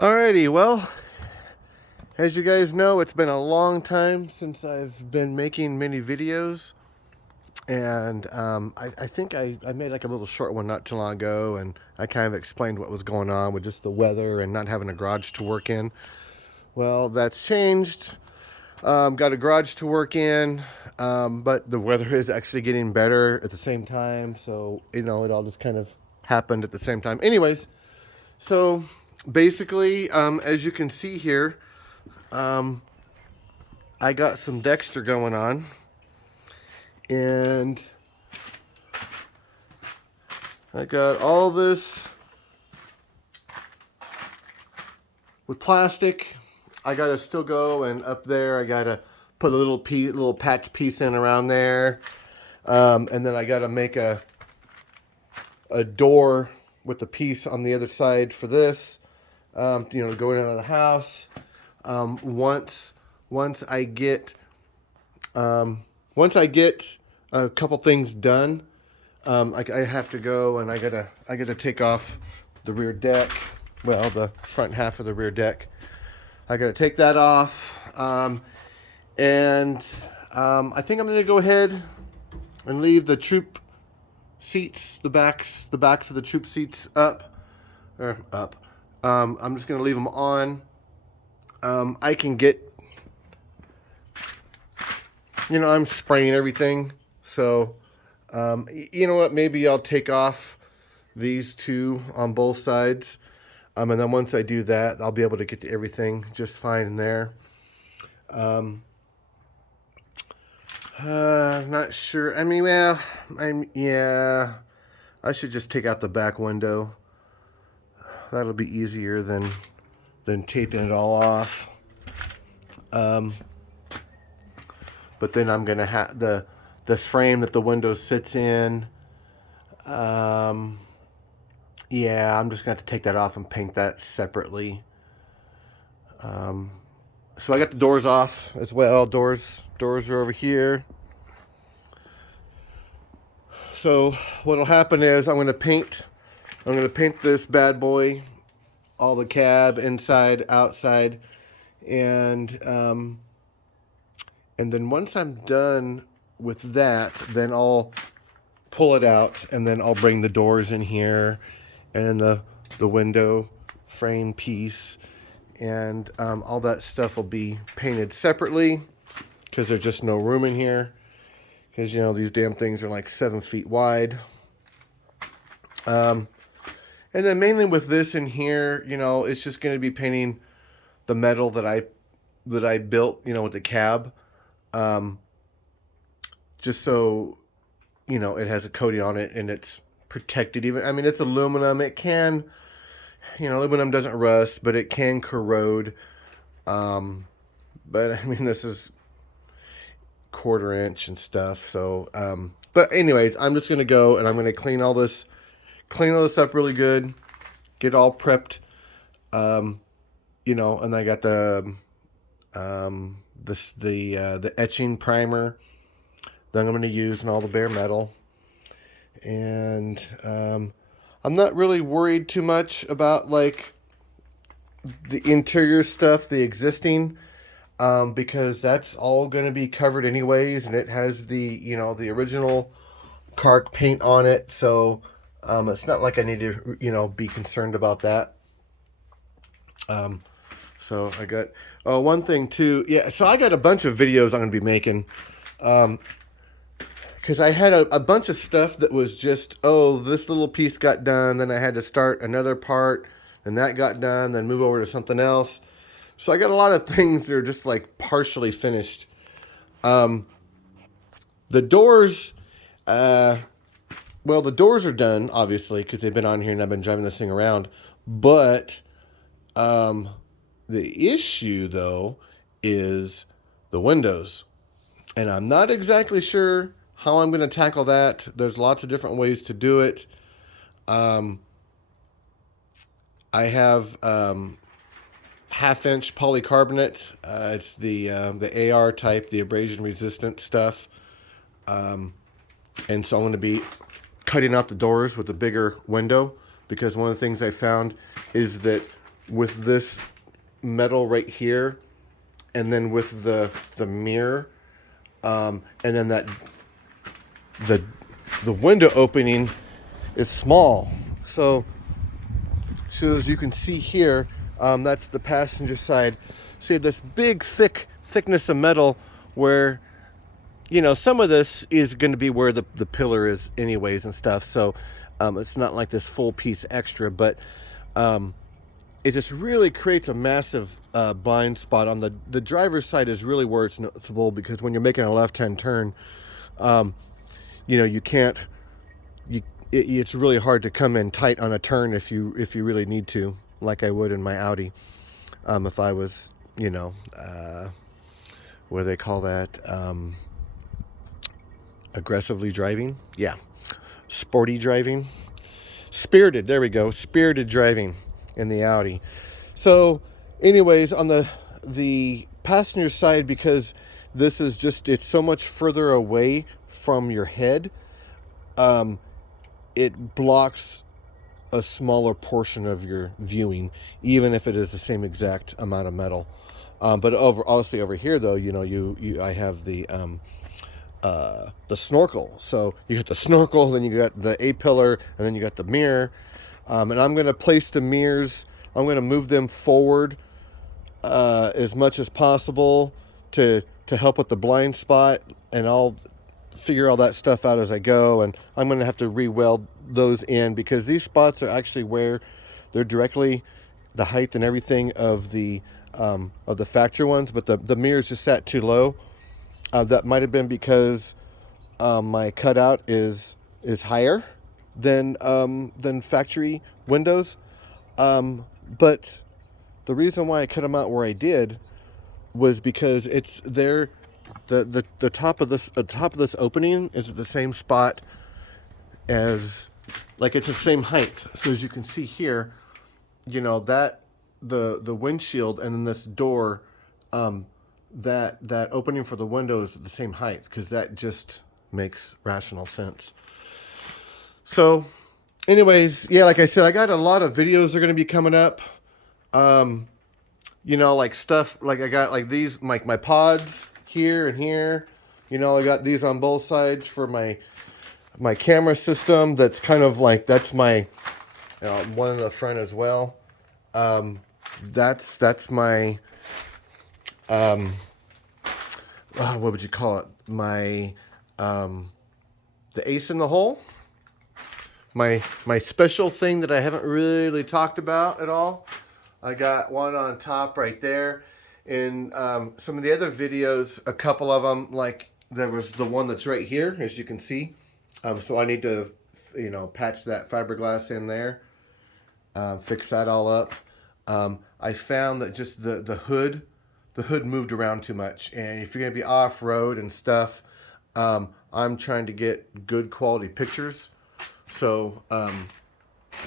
Alrighty, well, as you guys know, it's been a long time since I've been making many videos, and I think I made like a little short one not too long ago, and I kind of explained what was going on with just the weather and not having a garage to work in. Well, that's changed. Got a garage to work in, but the weather is actually getting better at the same time, so it all just kind of happened at the same time. Anyways, so basically, as you can see here, I got some Dexter going on, and I got all this with plastic. I gotta still go, and up there I gotta put a little patch piece in around there, and then I gotta make a door with a piece on the other side for this, going into the house. Once I get a couple things done, I have to go and I gotta take off the rear deck. Well, the front half of the rear deck. I gotta take that off, and I think I'm gonna go ahead and leave the troop seats, the backs of the troop seats up. I'm just gonna leave them on. I can get, I'm spraying everything, so you know what? Maybe I'll take off these two on both sides, and then once I do that, I'll be able to get to everything just fine in there. Not sure. I mean, well, I should just take out the back window. That'll be easier than taping it all off. But then I'm gonna have the frame that the window sits in. Yeah, I'm just gonna have to take that off and paint that separately. So I got the doors off as well. Doors are over here. So what'll happen is I'm gonna paint this bad boy, all the cab, inside, outside, and then once I'm done with that, then I'll pull it out, and then I'll bring the doors in here, and the window frame piece, and all that stuff will be painted separately, because there's just no room in here, because these damn things are like 7 feet wide. And then mainly with this in here, it's just going to be painting the metal that I built, with the cab, just so it has a coating on it and it's protected. Even, I mean, it's aluminum. It can, aluminum doesn't rust, but it can corrode. But I mean, this is 1/4 inch and stuff. So, but anyways, I'm just gonna go and I'm gonna clean all this up really good, get all prepped. And I got the etching primer that I'm going to use in all the bare metal. And I'm not really worried too much about like the interior stuff, the existing, because that's all going to be covered anyways, and it has the the original CARC paint on it, so it's not like I need to be concerned about that. So I got one thing too. Yeah, so I got a bunch of videos I'm going to be making, because I had a bunch of stuff that was just, this little piece got done, then I had to start another part, and that got done, then move over to something else. So I got a lot of things that are just like partially finished. The doors, the doors are done, obviously, because they've been on here and I've been driving this thing around. But the issue, though, is the windows. And I'm not exactly sure how I'm going to tackle that. There's lots of different ways to do it. I have 1/2 inch polycarbonate. It's the AR type, the abrasion resistant stuff. And so I'm going to be cutting out the doors with a bigger window, because one of the things I found is that with this metal right here, and then with the mirror, and then the window opening is small. So as you can see here, that's the passenger side. See this big thickness of metal where, you know, some of this is going to be where the pillar is anyways and stuff. So it's not like this full piece extra, but it just really creates a massive blind spot. On the driver's side is really where it's noticeable, because when you're making a left-hand turn, you know, you can't, it's really hard to come in tight on a turn if you really need to, like I would in my Audi. If I was, you know, what do they call that? Aggressively driving? Yeah. Sporty driving? Spirited, there we go. Spirited driving in the Audi. So anyways, on the passenger side, because this is just, it's so much further away from your head, it blocks a smaller portion of your viewing, even if it is the same exact amount of metal. But obviously over here though, you know, I have the snorkel. So you got the snorkel, then you got the A-pillar, and then you got the mirror. And I'm going to place the mirrors, I'm going to move them forward as much as possible to help with the blind spot, and I'll figure all that stuff out as I go. And I'm going to have to re-weld those in, because these spots are actually where they're directly the height and everything of the factory ones, but the mirrors just sat too low. That might have been because my cutout is higher than factory windows. But the reason why I cut them out where I did was because it's there. The top of this opening is at the same spot as, like, it's the same height. So as you can see here, you know, that the windshield and then this door, that opening for the window is the same height, because that just makes rational sense. So anyways, yeah, like I said, I got a lot of videos that are going to be coming up. You know, like stuff, like I got like these, like my pods here and here. You know, I got these on both sides for my camera system. That's kind of like, that's my, one in the front as well. That's my, what would you call it? My, the ace in the hole. My special thing that I haven't really talked about at all. I got one on top right there. In some of the other videos, a couple of them, like there was the one that's right here, as you can see. So I need to, you know, patch that fiberglass in there, fix that all up. I found that just the hood moved around too much, and if you're gonna be off-road and stuff, I'm trying to get good quality pictures. So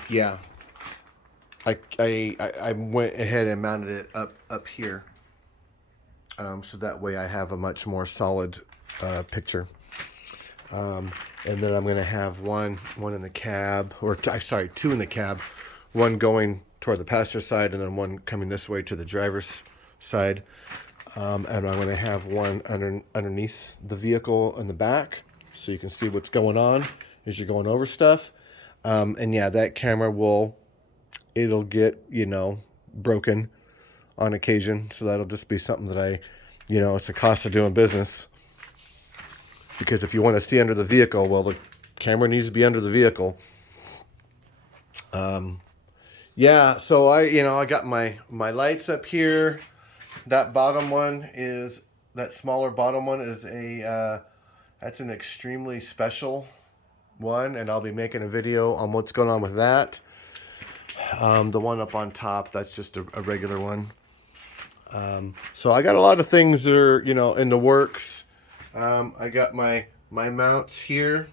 yeah, I went ahead and mounted it up here, so that way I have a much more solid picture. And then I'm going to have one in the cab, or sorry, two in the cab, one going toward the passenger side, and then one coming this way to the driver's side. And I'm going to have one underneath the vehicle in the back, so you can see what's going on as you're going over stuff. And yeah, that camera it'll get, you know, broken on occasion. So that'll just be something that you know, it's the cost of doing business. Because if you want to see under the vehicle, well, the camera needs to be under the vehicle. Yeah, so I got my lights up here. That bottom one is, that smaller bottom one is that's an extremely special one, and I'll be making a video on what's going on with that. The one up on top, that's just a regular one. So I got a lot of things that are, you know, in the works. I got my mounts here.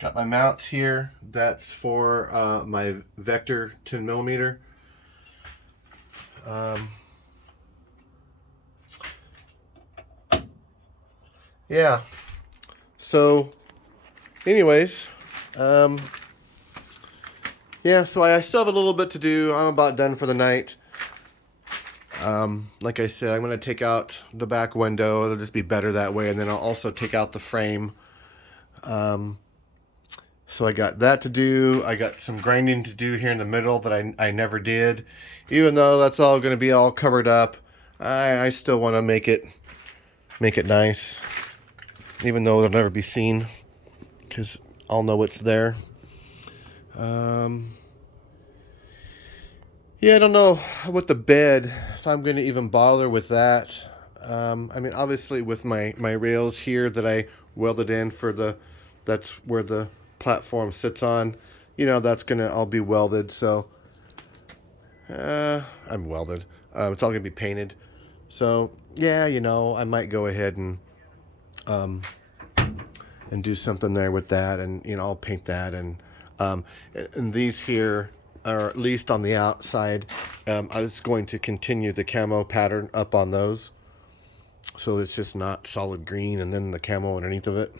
Got my mounts here. That's for my Vector 10mm. Yeah. So anyways, yeah, so I still have a little bit to do. I'm about done for the night. Like I said, I'm going to take out the back window. It'll just be better that way. And then I'll also take out the frame. So I got that to do. I got some grinding to do here in the middle that I never did. Even though that's all going to be all covered up, I still want to make it nice. Even though it'll never be seen, because I'll know it's there. Yeah, I don't know with the bed if I'm going to even bother with that. I mean, obviously with my rails here that I welded in for that's where the platform sits on. You know, that's going to all be welded. So, I'm welded. It's all going to be painted. So, yeah, you know, I might go ahead and do something there with that, and you know, I'll paint that, and these here are at least on the outside. I was going to continue the camo pattern up on those, so it's just not solid green and then the camo underneath of it.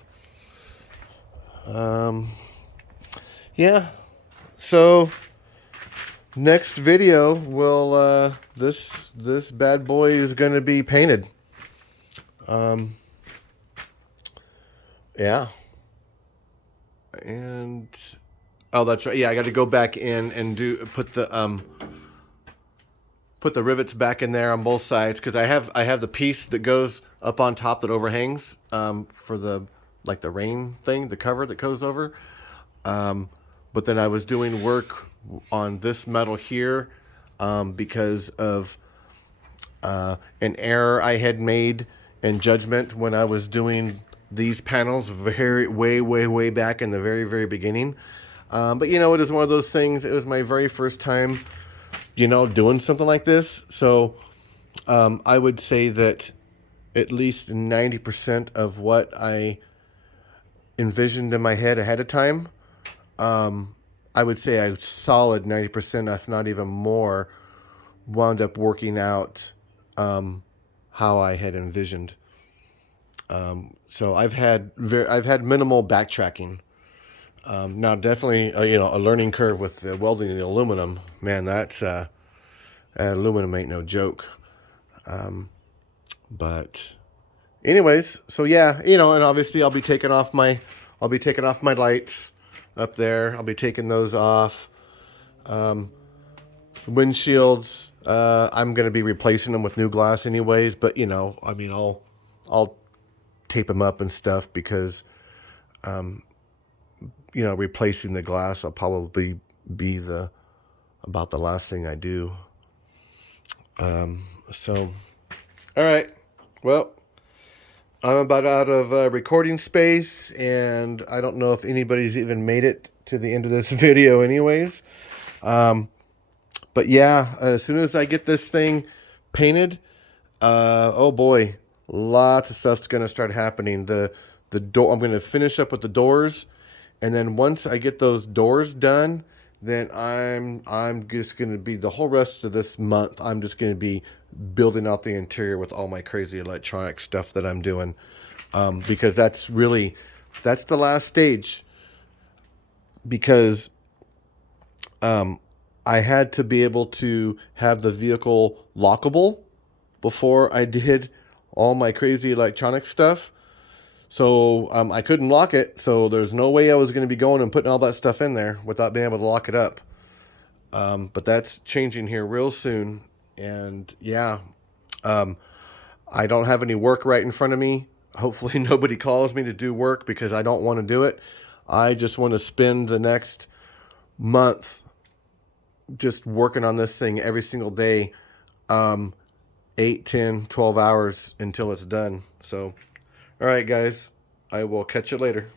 Yeah, so next video will this bad boy is going to be painted. Yeah. And oh, that's right. Yeah, I got to go back in and put the rivets back in there on both sides, because I have the piece that goes up on top that overhangs for the rain thing, the cover that goes over. But then I was doing work on this metal here because of an error I had made in judgment when I was doing these panels way back in the very beginning. But you know, it is one of those things. It was my very first time, you know, doing something like this. So I would say that at least 90% of what I envisioned in my head ahead of time, I would say a solid 90%, if not even more, wound up working out how I had envisioned. So I've had minimal backtracking. Now definitely you know, a learning curve with welding the aluminum. Man, that's aluminum ain't no joke. But anyways, so yeah, you know, and obviously I'll be taking off my lights up there. I'll be taking those off. Windshields, I'm going to be replacing them with new glass anyways, but you know, I mean, I'll tape them up and stuff, because you know, replacing the glass will probably be about the last thing I do. So all right, well, I'm about out of recording space, and I don't know if anybody's even made it to the end of this video anyways. But yeah, as soon as I get this thing painted, oh boy, lots of stuff's going to start happening. The door, I'm going to finish up with the doors, and then once I get those doors done, then I'm just going to be, the whole rest of this month, I'm just going to be building out the interior with all my crazy electronic stuff that I'm doing, because that's the last stage, because I had to be able to have the vehicle lockable before I did all my crazy electronic stuff. So I couldn't lock it, so there's no way I was going to be going and putting all that stuff in there without being able to lock it up. But that's changing here real soon. And yeah, I don't have any work right in front of me. Hopefully nobody calls me to do work, because I don't want to do it. I just want to spend the next month just working on this thing every single day, 8, 10, 12 hours until it's done. So, all right, guys, I will catch you later.